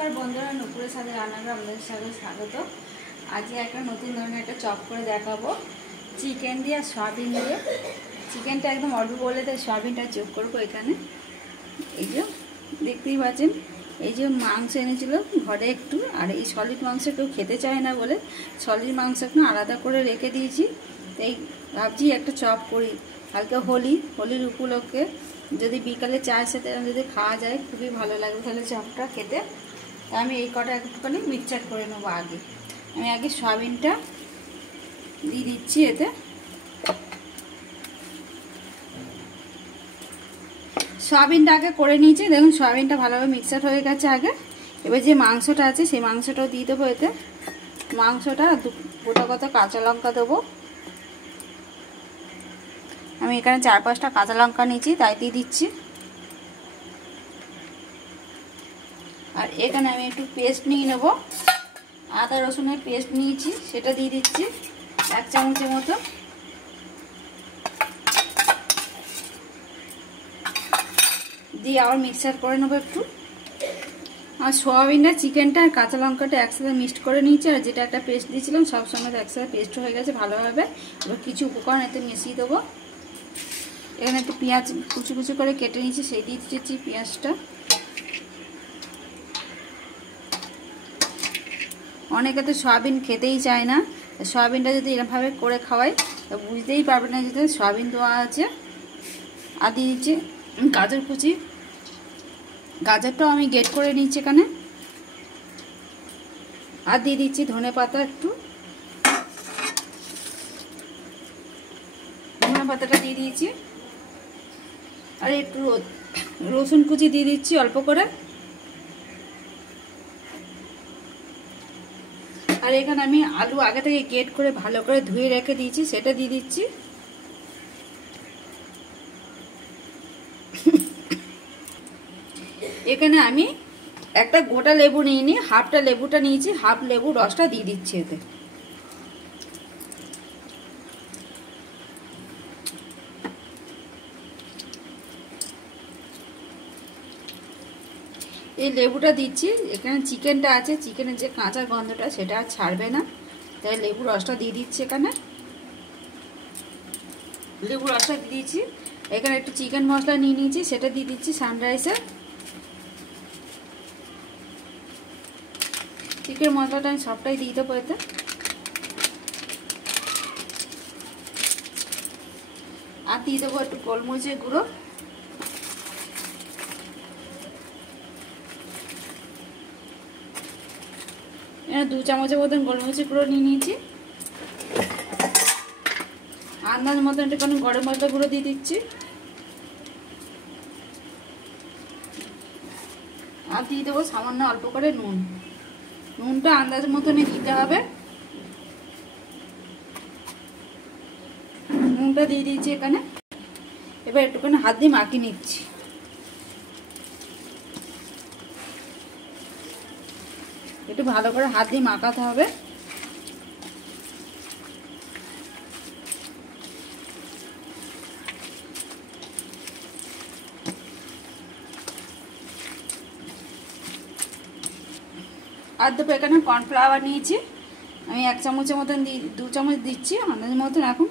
নমস্কার বন্ধুরা, নুপুরের সাথে রান্নাঘরে আপনাদের সাথে স্বাগত। আজকে একটা নতুন ধরনের একটা চপ করে দেখাবো, চিকেন দিয়ে আর সয়াবিন দিয়ে। চিকেনটা একদম অল্প বলে তাই সয়াবিনটা যোগ করবো এখানে। এই যে দেখতেই পাচ্ছেন, এই যে মাংস এনেছিল ঘরে একটু, আর এই সলিড মাংস কেউ খেতে চায় না বলে সলিড মাংস একটু আলাদা করে রেখে দিয়েছি। তাই ভাবছি একটা চপ করি। কালকে হোলির উপলক্ষে যদি বিকালে চায়ের সাথে যদি খাওয়া যায় খুবই ভালো লাগবে তাহলে চপটা খেতে। তা আমি এই কটা একটুখানি মিক্সচার করে নেবো। আমি আগে সয়াবিনটা দিয়ে দিচ্ছি এতে। সয়াবিনটা আগে করে নিয়েছি, দেখুন সয়াবিনটা ভালোভাবে মিক্সচার হয়ে গেছে আগে। এবার যে মাংসটা আছে সেই মাংসটাও দিয়ে দেবো এতে। মাংসটা গোটা কত কাঁচা লঙ্কা দেবো। আমি এখানে 4-5টা কাঁচা লঙ্কা নিয়েছি তাই দিয়ে দিচ্ছি। আর এখানে আমি একটু পেস্ট নিয়ে নেব, আদা রসুনের পেস্ট নিয়েছি সেটা দিয়ে দিচ্ছি 1 চামচের মতো। দিয়ে আবার মিক্সচার করে নেবো একটু। আর সোয়াবিনটা, চিকেনটা আর কাঁচা লঙ্কাটা একসাথে মিক্সড করে নিয়েছি, আর যেটা একটা পেস্ট দিয়েছিলাম সব সময় একসাথে পেস্ট হয়ে গেছে ভালোভাবে। এবার কিছু উপকরণ এতে মিশিয়ে দেবো। এখানে একটু পেঁয়াজ কুচি কুচি করে কেটে নিয়েছি, সেই দিয়ে দিচ্ছি পেঁয়াজটা। অনেকে তো সয়াবিন খেতেই চায় না, সয়াবিনটা যদি এরকমভাবে করে খাওয়াই তো বুঝতেই পারবে না যে সয়াবিন দেওয়া আছে। আর দিয়ে দিচ্ছি গাজর কুচি, গাজরটাও আমি গ্রেট করে নিচ্ছি এখানে। আর দিয়ে দিচ্ছি ধনে পাতা একটু, ধনে পাতাটা দিয়ে দিয়েছি। আর একটু রসুন কুচি দিয়ে দিচ্ছি অল্প করে। আর এখানে আমি আলু আগে থেকে গ্রেট করে ভালো করে ধুয়ে রেখে দিয়েছি সেটা দিয়ে দিচ্ছি। এখানে আমি একটা গোটা লেবু নিইনি, হাফটা লেবুটা নিয়েছি, হাফ লেবু রসটা দিয়ে দিচ্ছি এতে। এই লেবুটা দিচ্ছি, এখানে চিকেনটা আছে, চিকেনের যে কাঁচা গন্ধটা সেটা আর ছাড়বে না, তাই লেবু রসটা দিয়ে দিচ্ছি এখানে। লেবু রসটা দিয়ে দিচ্ছি। এখানে একটু চিকেন মশলা নিয়ে নিয়েছি সেটা দিয়ে দিচ্ছি সানরাইসের। চিকেন মশলাটা আমি সবটাই দিয়ে দেবো এতে। আর দিয়ে দেবো একটু গোলমরিচের গুঁড়ো। এখানে 2 চামচের মতন গোলমরিচের গুঁড়ো নিয়ে নিয়েছি। আন্দাজ মতন একটুখানি গরম মশলা গুঁড়ো দিয়ে দিচ্ছি। আর দিয়ে দেবো সামান্য অল্প করে নুন। নুনটা আন্দাজ মতনই দিতে হবে। নুনটা দিয়ে দিচ্ছি এখানে। এবার একটুখানি হাত দিয়ে মাখিয়ে নিচ্ছি। একটু ভালো করে হাত দিয়ে মাখাতে হবে। আর দেবো এখানে কর্নফ্লাওয়ার নিয়েছি আমি 1 চামচের মতন 2 চামচ দিচ্ছি আন্দাজ মতন এখন।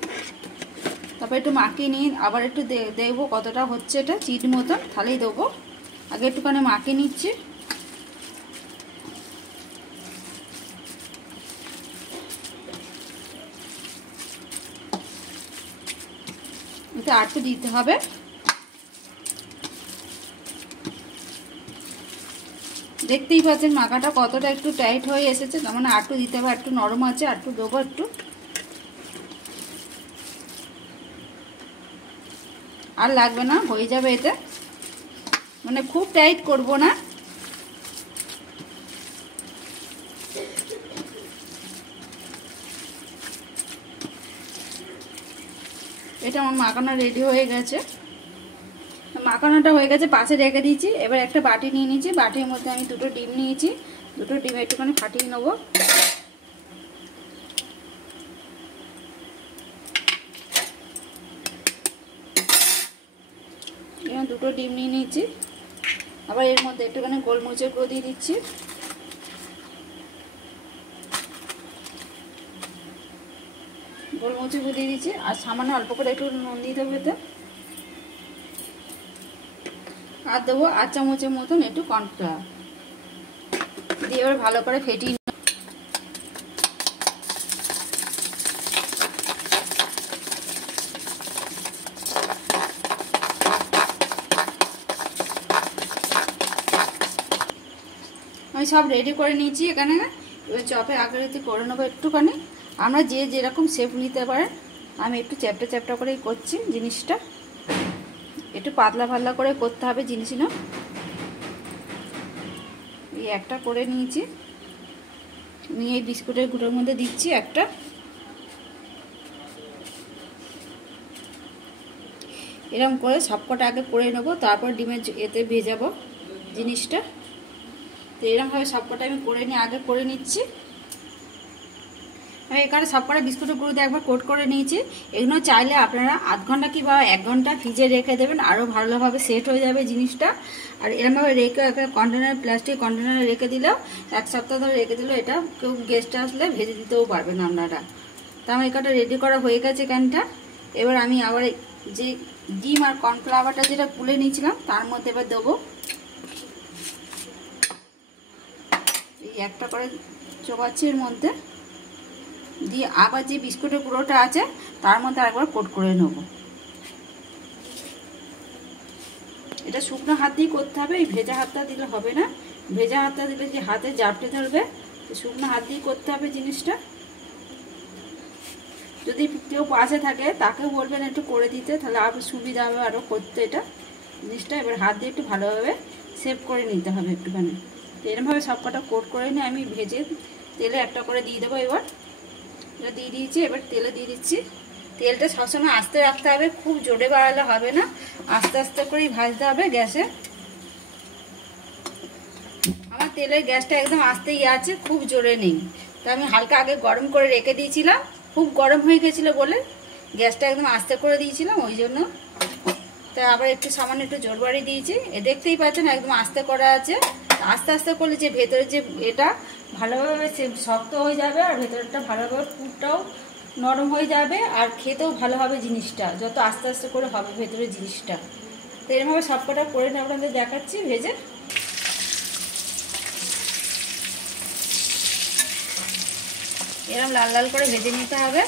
তারপর একটু মাখিয়ে নিয়ে আবার একটু দেখবো কতটা হচ্ছে, এটা চিট মতন তাহলেই দেবো। আগে একটুখানি মাখিয়ে নিচ্ছি। এটা আর একটু দিতে হবে। দেখতেই পাচ্ছেন মাখাটা কতটা একটু টাইট হয়ে এসেছে, তার মানে আর একটু দিতে হবে, একটু নরম আছে, আর একটু দেবো একটু। আর লাগবে না, হয়ে যাবে এতে। মানে খুব টাইট করব না। এটা আমার মাখানো রেডি হয়ে গেছে। মাখানোটা হয়ে গেছে, পাশে রেখে দিয়েছি। এবার একটা বাটি নিয়ে নিয়েছি, বাটির মধ্যে আমি 2টো ডিম নিয়েছি। 2টো ডিম একটুখানি ফাটিয়ে নেবো। এখানে 2টো ডিম নিয়ে নিয়েছি। আবার এর মধ্যে একটুখানি গোলমরিচের গুঁড়ো দিয়ে দিচ্ছি। গোলমরিচ গুঁড়ো দিয়ে দিচ্ছি, আর সামান্য অল্প করে একটু নুন দিয়ে দেবো এতে, আর দেবো 8 চামচের মতন একটু কর্নফ্লাওয়ার দিয়ে এবার ভালো করে ফেটিয়ে আমি সব রেডি করে নিয়েছি এখানে। এবার চপের আকৃতি করে নেবো একটুখানি, আমরা যে যেরকম শেপ নিতে পারেন। আমি একটু চ্যাপটা চ্যাপটা করেই করছি জিনিসটা, একটু পাতলা পাতলা করে করতে হবে জিনিসটা। এই একটা করে নিয়েছি, নিয়ে এই বিস্কুটের গুঁড়োর মধ্যে দিচ্ছি একটা, এরকম করে সবকটা আগে করে নেবো, তারপর ডিমের এতে ভেজাবো জিনিসটা। তো এরকমভাবে সবকটা আমি করে নিয়ে আগে করে নিচ্ছি। আমি এখানে সবকটা বিস্কুটের গুঁড়ো দিয়ে একবার কোট করে নিয়েছি। এগুলো চাইলে আপনারা আধ ঘন্টা কি বা 1 ঘন্টা ফ্রিজে রেখে দেবেন, আরও ভালোভাবে সেট হয়ে যাবে জিনিসটা। আর এরকমভাবে রেখে একটা কন্টেনার, প্লাস্টিক কন্টেনারে রেখে দিলেও 1 সপ্তাহ ধরে রেখে দিলেও এটা কেউ গেস্ট আসলে ভেজে দিতেও পারবেন আপনারা। তো আমার এখানটা রেডি করা হয়ে গেছে এখানটা। এবার আমি আবার যে ডিম আর কর্নফ্লাওয়ারটা যেটা গুলে নিয়েছিলাম তার মধ্যে এবার দেবো, এই একটা করে চোবাচ্ছি এর মধ্যে দিয়ে, আবার যে বিস্কুটের গুঁড়োটা আছে তার মধ্যে আরেকবার কোট করে নেব। এটা শুকনো হাত দিয়ে করতে হবে, এই ভেজা হাতটা দিলে হবে না। ভেজা হাতটা দিলে যে হাতে জাপটে ধরবে, শুকনো হাত দিয়ে করতে হবে জিনিসটা। যদি কেউ পাশে থাকে তাকে বলবেন একটু করে দিতে, তাহলে আরও সুবিধা হবে আরও করতে এটা জিনিসটা। এবার হাত দিয়ে একটু ভালোভাবে সেভ করে নিতে হবে একটুখানি। তো এরকমভাবে সব কটা কোট করে নিয়ে আমি ভেজে তেলে একটা করে দিয়ে দেবো। এবার এটা দিয়ে দিয়েছি, এবার তেলে দিয়ে দিচ্ছি। তেলটা সবসময় আস্তে রাখতে হবে, খুব জোরে বাড়ালে হবে না, আস্তে আস্তে করেই ভাজতে হবে গ্যাসে। আমার তেলের গ্যাসটা একদম আস্তেই আছে, খুব জোরে নেই। তো আমি হালকা আগে গরম করে রেখে দিয়েছিলাম, খুব গরম হয়ে গেছিলো বলে গ্যাসটা একদম আস্তে করে দিয়েছিলাম ওই জন্য। তা আবার একটু সামান্য একটু জোর বাড়ি দিয়েছি, দেখতেই পাচ্ছেন একদম আস্তে করা আছে। আস্তে আস্তে করলে যে ভেতরে যে এটা ভালোভাবে শক্ত হয়ে যাবে, আর ভেতরটা ভালোভাবে পুরটাও নরম হয়ে যাবে, আর খেতেও ভালো হবে জিনিসটা যত আস্তে আস্তে করে হবে ভেতরের জিনিসটা। তো এরকমভাবে সবকটা করে নিয়ে আপনাদের দেখাচ্ছি ভেজে। এরকম লাল লাল করে ভেজে নিতে হবে।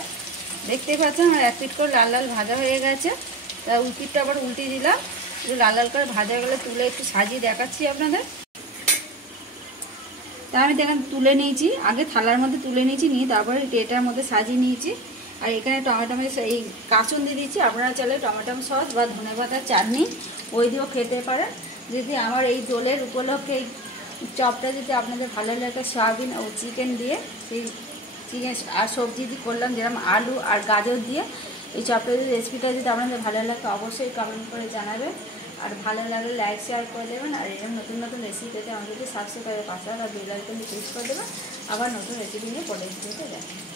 দেখতেই পাচ্ছেন আমার 1 পিঠ করে লাল লাল ভাজা হয়ে গেছে। তা ওই পিঠটা আবার উল্টে দিলাম, একটু লাল লাল করে ভাজা গেলে তুলে একটু সাজিয়ে দেখাচ্ছি আপনাদের। তা আমি দেখেন তুলে নিয়েছি, আগে থালার মধ্যে তুলে নিয়েছি, নিয়ে তারপরে ট্রেটার মধ্যে সাজিয়ে নিয়েছি। আর এখানে টমেটো এই কাঁচুন দিয়ে দিচ্ছি, আপনারা চাইলে টমেটো সস বা ধনেপাতার চাটনি ওই দিয়েও খেতে পারেন। যদি আমার এই দোলের উপলক্ষে এই চপটা যদি আপনাদের ভালো লাগে, সয়াবিন ও চিকেন দিয়ে, সেই চিকেন আর সবজি দিয়ে করলাম যেরকম আলু আর গাজর দিয়ে, এই চপের রেসিপিটা যদি আপনাদের ভালো লাগে অবশ্যই কমেন্ট করে জানাবেন। আর ভালো লাগলে লাইক শেয়ার করে দেবেন। আর এরকম নতুন নতুন রেসিপি পেতে আমাদেরকে সাবস্ক্রাইব করে পাশে আর বেল আইকনটি প্রেস করে দেবেন। আবার নতুন রেসিপি নিয়ে পরে দেখতে দেখেন।